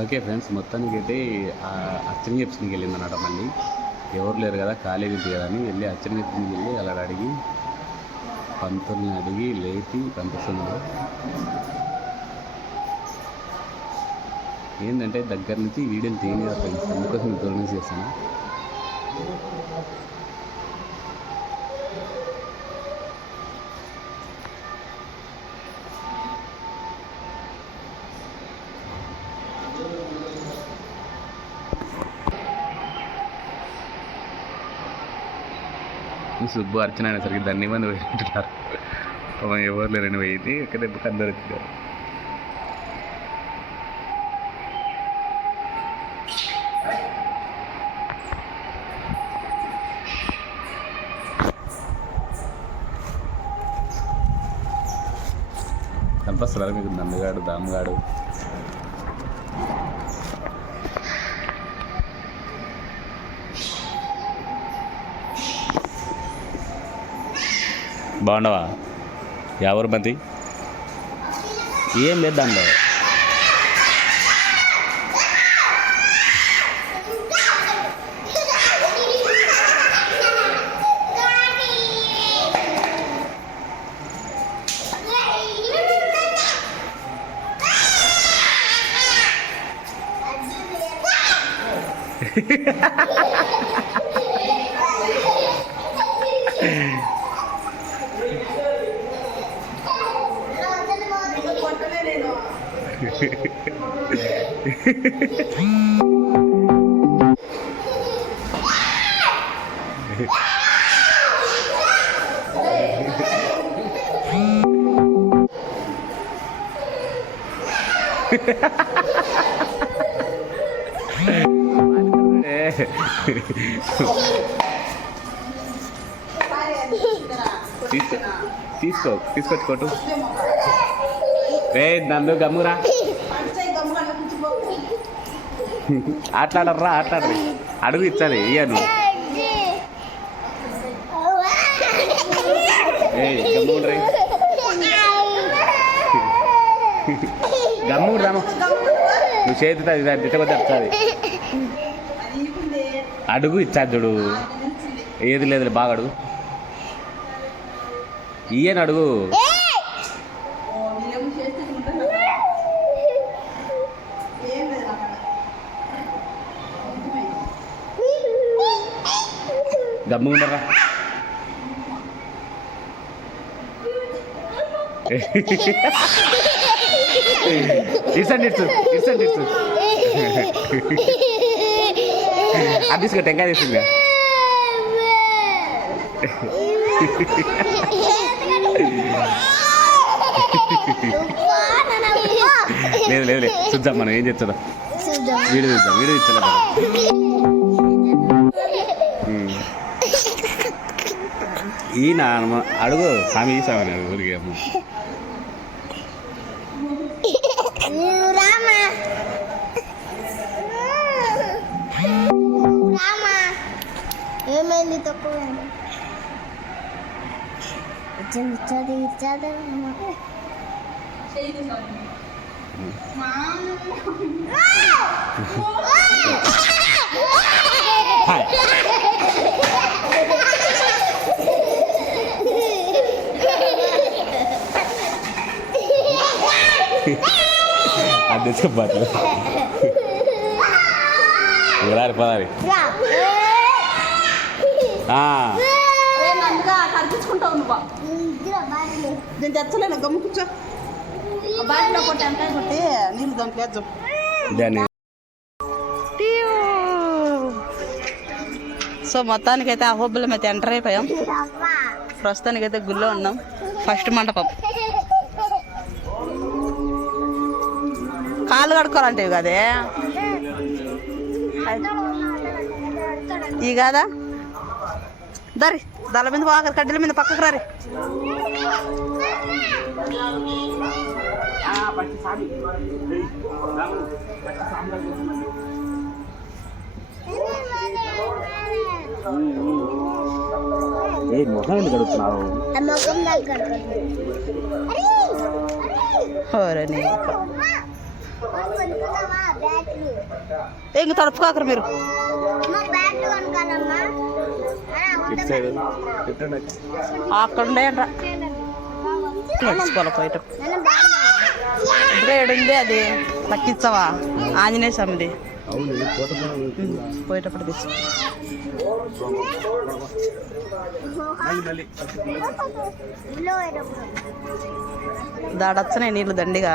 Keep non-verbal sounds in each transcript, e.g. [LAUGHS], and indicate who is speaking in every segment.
Speaker 1: Okay friends మొత్తానికి అయితే అచ్చని చెప్స్కి వెళ్ళింది అన్నమాట మళ్ళీ. ఎవరు లేరు కదా ఖాళీ ఉంది కదా అని వెళ్ళి అచ్చని వెళ్ళి అలా అడిగి పంతుల్ని అడిగి లేపి పంపిస్తున్నారు ఏంటంటే దగ్గర నుంచి వీడియోలు తీయలేదు ఫ్రెండ్స్ అందుకోసం దూరం నుంచి చేస్తాను సుబ్బు అర్చన అనేసరికి దాన్ని మంది పోయింటున్నారు పాపం ఎవరు లేరని పోయింది ఒక దెబ్బకి అందరు వచ్చినారు కనిపిస్తున్నారు మీకు నందుగాడు దామగాడు? బాగుండవా ఎవరు మంది? ఏం లేదు దానిలో తీసుకో తీసుకో తీసుకొచ్చుకోటు రే నందు గమ్మురా. ఆట్లాడర్రా ఆట్లాడరు అడుగు ఇచ్చాలి ఇయ్యను ఏ గమ్ముడ్రీ గమ్ముడు రామ నువ్వు. చేతితో దిట్టకొద్ది అడుగు ఇచ్చాది చూడు. ఏది లేదు బాగా అడుగు. ఇయ్యను అడుగు. గమ్ముకుంటారా ఇడ్సండి ఇడ్సు ఇడ్సండి ఇడ్సు అది తీసుకో టెంకాయ తీసుకుందా లేదు లేదు లేదు చూద్దాం మనం ఏం చేస్తుందా వీడియో చూద్దాం వీడియో ఇచ్చా ఈయన అమ్మ- అడుగు స్వామి ఈ స్వామి అడుగు ఊరికి అమ్మ
Speaker 2: రామా రామా ఏమైంది తక్కువ ఇచ్చింది ఇచ్చది ఇచ్చది
Speaker 1: హాయ్ అది తెచ్చుకోపాటు రారి పదారి
Speaker 3: నేను తెచ్చలేను గమ్ము కూర్చో. బాటిలో కొట్టి కొట్టి నీళ్ళు దాంట్లో వేద్దాం.
Speaker 1: దాన్ని.
Speaker 3: సో మొత్తానికైతే ఆ హోబులం అయితే ఎంటర్ అయిపోయాం. ప్రస్తుతానికైతే గుళ్ళో ఉన్నాం. ఫస్ట్ మండపం. [LAUGHS] కాళ్ళు కడుక్కోవాలంటే కదే? ఈ కాదా? దరి దళ మీద ఆఖరి కడ్డల మీద పక్కకు రారి.
Speaker 1: ఏ మొహం ఎందుకు కడుగుతున్నావు?
Speaker 2: మొఖం
Speaker 3: ఇంక తడుపుకోకరు మీరు? అక్కడ ఉండేయండి నడుచుకోవాలి పోయటం ఇప్పుడే ఏడుంది అది. లక్కిచ్చవా ఆంజనేయ స్వామిది. తెచ్చు
Speaker 2: పోయేటప్పుడు
Speaker 3: దాడొచ్చనే నీళ్ళు దండిగా.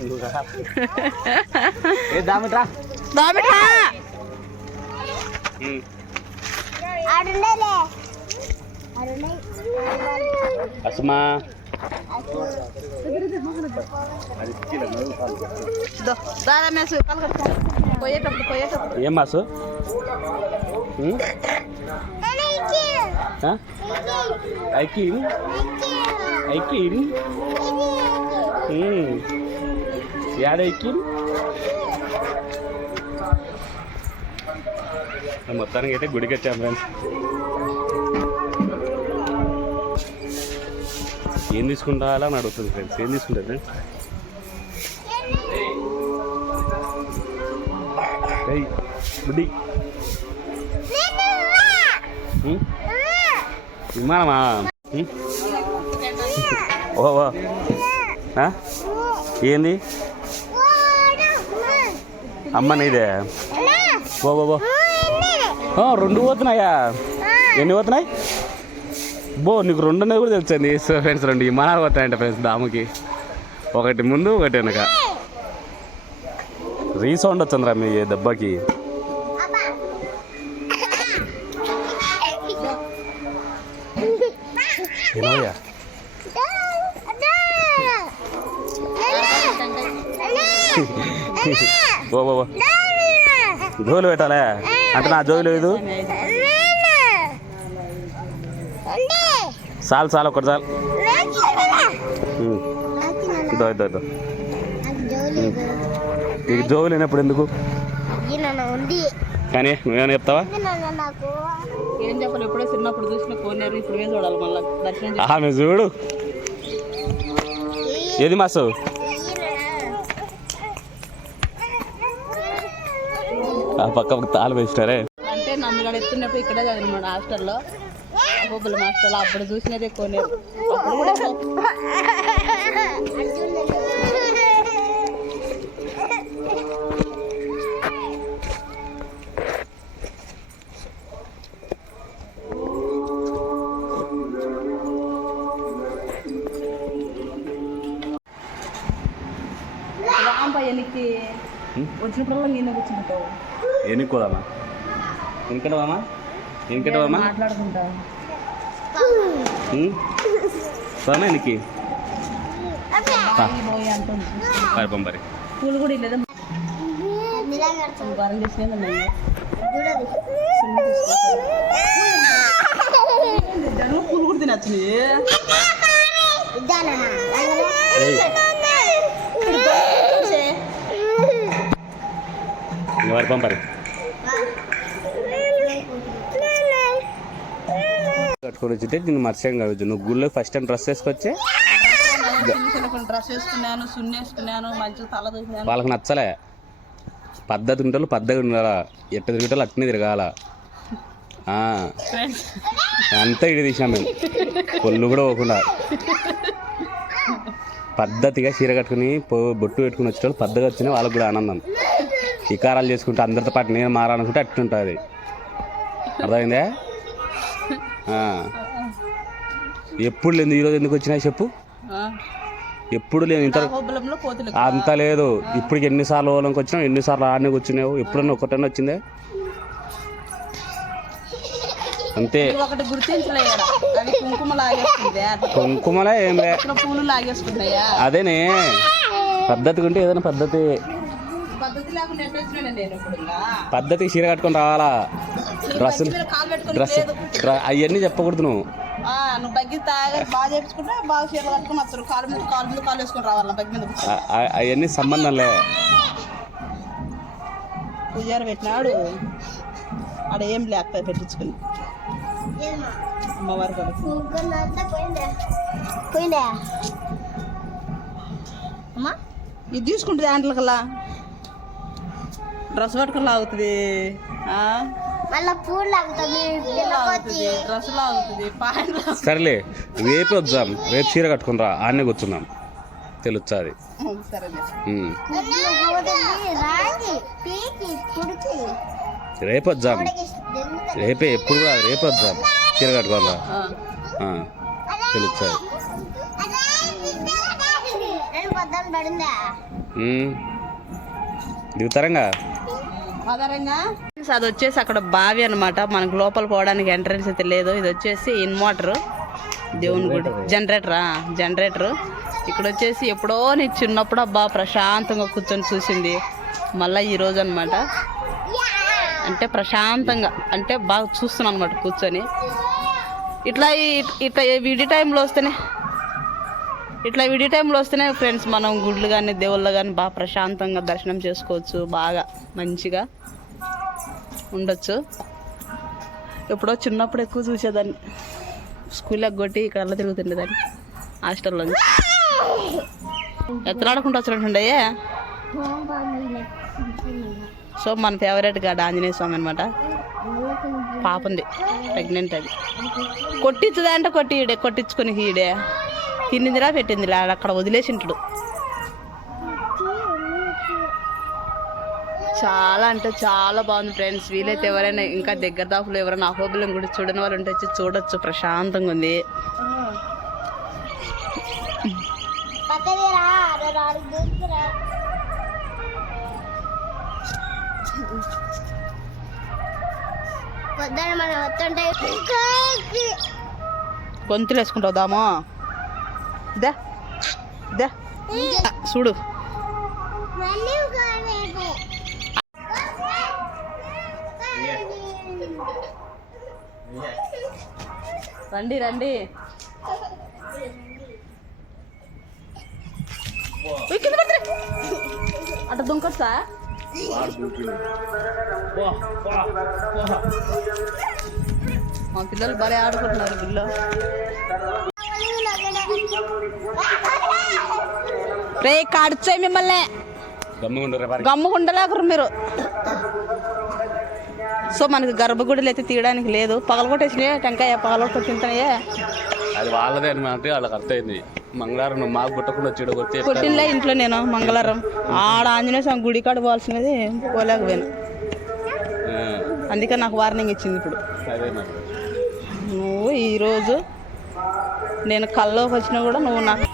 Speaker 3: [LAUGHS]
Speaker 1: ఏ దామిట్రా?
Speaker 3: దామిటా
Speaker 2: ఆడుండేలే ఆడుండే
Speaker 1: అసమా. ఏం మాసు? ఐకిన్ ఐకిన్ ఉం. యాడ ఐకిన్ మొత్తానికి అయితే గుడికి వచ్చాం ఫ్రెండ్స్ ఏం తీసుకుంటారా అని అడుగుతుంది ఫ్రెండ్స్ ఏం తీసుకుంటారు ఫ్రెండ్స్ ఉం? విమానమా? ఓ? ఏంది అమ్మ నీదే. ఓ ఓ రెండు పోతున్నాయా? ఎన్ని పోతున్నాయి? బో నీకు రెండు అనేది కూడా తెలిసింది సో ఫ్రెండ్స్ రెండు. విమానాలు పోతాయంట ఫ్రెండ్స్ దాముకి. ఒకటి ముందు ఒకటి వెనక. రీసౌండ్ వచ్చిందిరా మీ దెబ్బకి. ఏమయ్యా? [LAUGHS] ఓ ఓ. జోలు పెట్టాలే? అంటే నా జోలు లేదు? చాలు చాలు ఒకటి చాలు. ఇదో ఇదో ఇదో. నీకు జోలు లేనప్పుడు ఎందుకు?
Speaker 2: ఉంది
Speaker 1: కానీ నువ్వేమైనా చెప్తావా?
Speaker 3: ఏం చెప్పాలి? ఎప్పుడో చిన్నప్పుడు చూసిన కోనేరు ఇప్పుడే చూడాలి మళ్ళీ? దర్శనం
Speaker 1: చూడు. ఏది మాసు ఆ పక్క ఒక తాళం వేసినారే.
Speaker 3: అంటే నన్ను ఇక్కడ ఎత్తున్నప్పుడు ఇక్కడే చదివినాడు హాస్టల్లో. బొబ్బుల హాస్టల్ అప్పుడు చూసినదే కోనేరు అప్పుడు కూడా రాంపా ఎనికి వచ్చినప్పుడల్లా నేను కూర్చుంటావు.
Speaker 1: ఎన్నుకోదామా ఎన్నికడవామా ఎన్నికడవామా
Speaker 3: మాట్లాడుకుంటా.
Speaker 1: పంపరి
Speaker 3: పూలు కూడా వారం చేసిన పూలు కూడా తినచ్చు
Speaker 1: వరి పంపరి కట్టుకొని వచ్చితే నేను మర్చిపోయాం కావచ్చు నువ్వు గుళ్ళో ఫస్ట్ టైం డ్రెస్ వేసుకొచ్చే
Speaker 3: డ్రెస్ వేసుకున్నాను సున్ని వేసుకున్నాను మంచిగా తల దూసినాను
Speaker 1: వాళ్ళకి నచ్చలే. పద్ధతి ఉంటారు పద్ధతి ఉండాలా? ఎట్ట తిరిగేటోళ్ళు అట్నే తిరగాల? అంతా ఇడి తీసినాం మేము. పొల్లు కూడా పోకుండా. పద్ధతిగా చీర కట్టుకుని బొట్టు పెట్టుకుని వచ్చేటోళ్ళు పద్ధతిగా వచ్చినా వాళ్ళకి కూడా ఆనందం. ఇకారాలు చేసుకుంటే అందరితో పాటు నేను మారాలనుకుంటే అట్టుంటుంది. అర్థమైందా. ఎప్పుడు లేదు ఈరోజు ఎందుకు వచ్చినాయి చెప్పు? ఎప్పుడు లేదు ఇంత అంత లేదు. ఇప్పటికి ఎన్నిసార్లు ఓలంకి వచ్చినావు? ఎన్నిసార్లు ఆడనే కూర్చున్నావు? ఎప్పుడన్నా ఒకటన్నా వచ్చిందే? అంతే.
Speaker 3: ఇది ఒకటి గుర్తించలేయడా అవి కుంకుమ లాగేస్తుంది
Speaker 1: కుంకుమలే ఏం లే.
Speaker 3: పూలు
Speaker 1: అదేనే. పద్ధతిగా ఉంటే ఏదైనా పద్ధతి.
Speaker 3: పద్ధతి
Speaker 1: చీర కట్టుకొని రావాలా? డ్రెస్
Speaker 3: బగ్గి మీద కాలు పెట్టుకొని
Speaker 1: డ్రెస్
Speaker 3: లేదు
Speaker 1: అవన్నీ చెప్పకూడదు నువ్వు.
Speaker 3: ఆ, నువ్వు బగ్గి బాగా చేపించుకుంటే బాగా చీరలు కట్టుకుని వస్తారు. కాలు మీద కాలు మీద కాలు వేసుకొని రావాలి బగ్గి మీద? కూర్చొని.
Speaker 1: అవన్నీ సంబంధంలే
Speaker 3: పూజారి పెట్టినాడు. ఆడ ఏం లేకపోతే పెట్టించుకుని. అమ్మవారి
Speaker 2: పోయిందా
Speaker 3: ఇది తీసుకుంటుంది దాంట్లోకల్లా డ్రెస్ పట్టుకుని లాగుతుంది. డ్రెస్
Speaker 1: సరేలే రేపు వద్దాం రేపు చీర కట్టుకుని రా ఆడనే కూర్చున్నాం తెలుస్తుంది. రేపు వద్దాం. రేపే ఎప్పుడు కూడా రేపు వద్దాం. చీర కట్టుకొని రా
Speaker 3: ఆ.
Speaker 1: తెలుస్తుంది.
Speaker 2: నేను పొద్దున్న పడిందా?
Speaker 1: దిగుతారంగా?
Speaker 3: అది వచ్చేసి అక్కడ బావి అన్నమాట. మనకు లోపల పోవడానికి ఎంట్రన్స్ అయితే లేదు. ఇది వచ్చేసి ఇన్వర్టర్ దేవుని గుడి. జనరేటరా జనరేటర్ ఇక్కడ వచ్చేసి ఎప్పుడో నీ చిన్నప్పుడు అబ్బా ప్రశాంతంగా కూర్చొని చూసింది. మళ్ళీ ఈ రోజు అనమాట అంటే ప్రశాంతంగా. అంటే బాగా చూస్తున్నాను అనమాట కూర్చొని. ఇట్లా ఇట్లా విడి టైంలో వస్తేనే ఇట్లా విడి టైంలో వస్తేనే ఫ్రెండ్స్ మనం గుడ్లు కానీ దేవుళ్ళు కానీ బాగా ప్రశాంతంగా దర్శనం చేసుకోవచ్చు బాగా మంచిగా ఉండొచ్చు. ఎప్పుడో చిన్నప్పుడు ఎక్కువ చూసేదాన్ని. స్కూల్లో ఎగ్గొట్టి ఇక్కడ అలా తిరుగుతుండేదాన్ని హాస్టల్లో ఎత్తలాడుకుంటూ వచ్చినట్టుండే సో మన ఫేవరెట్ గాడు ఆంజనేయ స్వామి అనమాట పాపంది ప్రెగ్నెంట్ అది. కొట్టించుదా అంటే కొట్టి ఈడే కొట్టించుకొని ఈడే. తిన్నిందిరా పెట్టిందిరా అక్కడ వదిలేసింటాడు చాలా అంటే చాలా బాగుంది ఫ్రెండ్స్. వీలైతే ఎవరైనా ఇంకా దగ్గర దాపులో ఎవరైనా అహోబిలం గుడి చూడని వాళ్ళు ఉంటే వచ్చి చూడొచ్చు. ప్రశాంతంగా ఉంది. గొంతులు వేసుకుంటావు దామో? దా. దా. చూడు. రండి రండి. అట్ట దుంకొచ్చా మా పిల్లలు బాగా ఆడుకుంటున్నారు పిల్లలు రే కడిచే మిమ్మల్ని.
Speaker 1: గమ్ముగుండు రేపు
Speaker 3: గమ్ముకుండలేకరు మీరు. సో మనకి గర్భగుడిలు అయితే తీయడానికి లేదు. పగలగొట్టేసినాయే టెంకాయ పగలగొట్టి తింటాయే
Speaker 1: అది వాళ్ళదే అనమాట వాళ్ళకి అర్థమైంది. మంగళవారం నువ్వు మాకు పుట్టకుండా చెడు కొట్టి
Speaker 3: కొట్టినలే ఇంట్లో నేను మంగళవారం. ఆడ ఆంజనేయ స్వామి గుడి కాడ పోవాల్సినది పోలేకపోయాను. అందుకే నాకు వార్నింగ్ ఇచ్చింది ఇప్పుడు. నువ్వు ఈరోజు నేను కల్లోకి వచ్చినా కూడా నువ్వు నాకు